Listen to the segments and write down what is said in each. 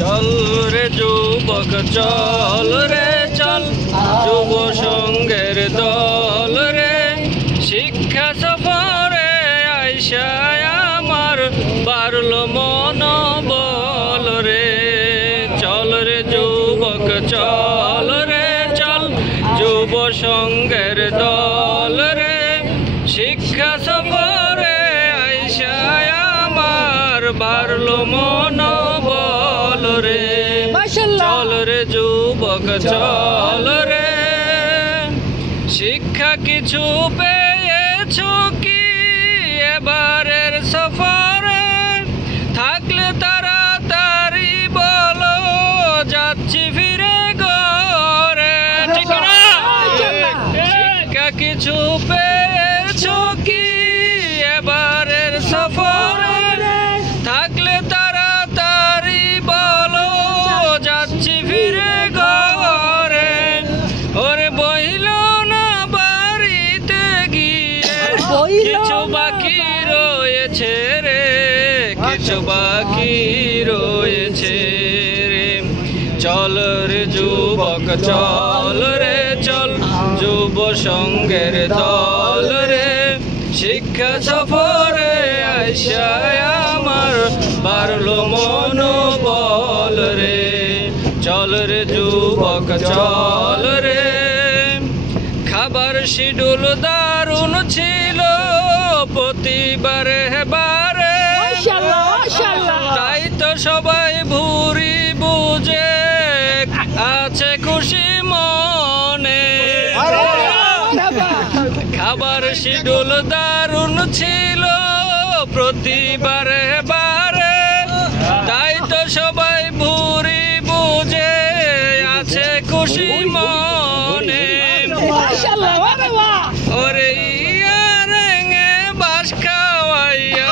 চল রে যুবক চল রে চল, যুব সঙ্গের দল রে, শিক্ষা সফরে আইসায় আমার বাড়লো মনোবল রে। চল রে যুবক চল রে চল, যুব সঙ্গের দল রে, শিক্ষা সফরে আইসায় আমার বাড়লো মনোবল রে। চল রে যুবক চল রে, শিক্ষা কিছু পেয়েছো কি এবারের সফরে? থাকলে তাড়াতাড়ি বলো, যাচ্ছি ফিরে ঘরে। ঠিক না? শিক্ষা কিছু পেয়েছো কি এবারের সফরে? থাকলে তাড়াতাড়ি বলো, যাচ্ছি ফিরে ঘরে। ওরে বইল না বাড়িতে গিয়ে, কিছু বাকি রয়েছে রে, কিছু বাকি রয়েছে রে। চল রে যুবক চল রে চল, যুব সঙ্গের দল রে, শিক্ষা সফরে আইসায় আমার বাড়লো মনোবল রে। চল রে যুবক চল রে, খাবার শিডুল দারুণ ছিল প্রতিবারে বারে, তাই তো সবাই ভুরি বুঝে আছে খুশি মনে। খাবার শিডুল দারুণ ছিল প্রতিবারে বারে, তাই তো সবাই ভুরি বুঝে আছে খুশি মনে। ওরে ইয়ারেঙ্গে বাস খাওয়াইয়া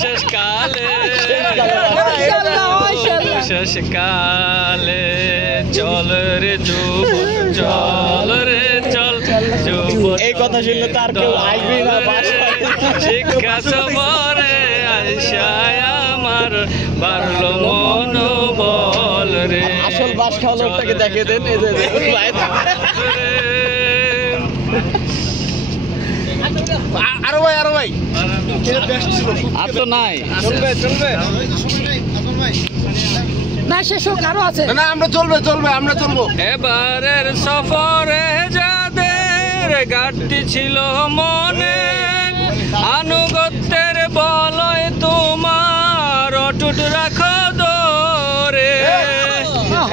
শেষকালে, শেষকালে। চল রে যুবক চল রে চল, এই কথা শুনলে তার কেউ আসবে না। শিক্ষা সফরে আইসায় আমার বাড়লো মনোবল রে। আসল বাস খাওয়া লোকটাকে দেখে দেন। আরো ভাই আরো ভাই আর তো নাই। চলবে চলবে না, শেষ হোক, আরো আছে। না আমরা চলবে চলবে আমরা চলবো। এবারের সফরে যাদের ঘাটতি ছিল মনে, আনুগত্যের বলয় তোমার অটুট রাখো ধরে।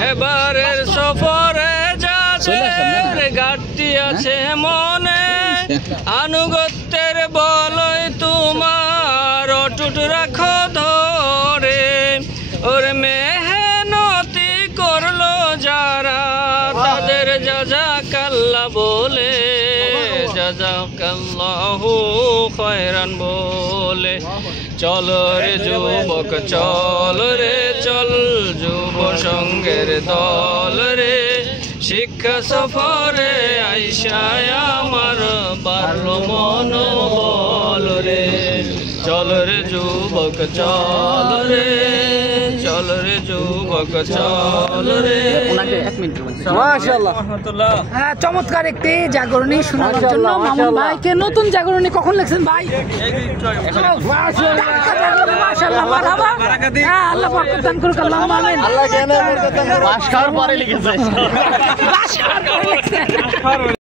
এবারের সফরে যাদের ঘাটতি আছে মনে, আনুগত্যের বলয় তোমার অটুট রাখো ধরে। ওর মেহনতি করলো যারা, তাদের জাযাকাল্লাহ বলে, জাযাকাল্লাহু খায়রান বলে। চল রে যুবক চল রে চল, যুব সঙ্গের দল রে, শিক্ষা সফরে আইসায় আমার বাড়লো মনোবল রে। চল রে যুবক চল রে চল রে যুবক চল রে। মাশাআল্লাহ। হ্যাঁ, চমৎকার একটি জাগরণী শোনার জন্য মামুন ভাইকে। নতুন জাগরণী কখন লিখছেন ভাই? মাশাআল্লাহ, মারহাবা। হ্যাঁ, আল্লাহ বরকত দান করুক, আল্লাহুম্মা আমিন। আল্লাহ জ্ঞান বরকত দান করুক। বাস খাওয়ার পরে লিখেছে। বাস খাওয়ার পরে লিখছেন।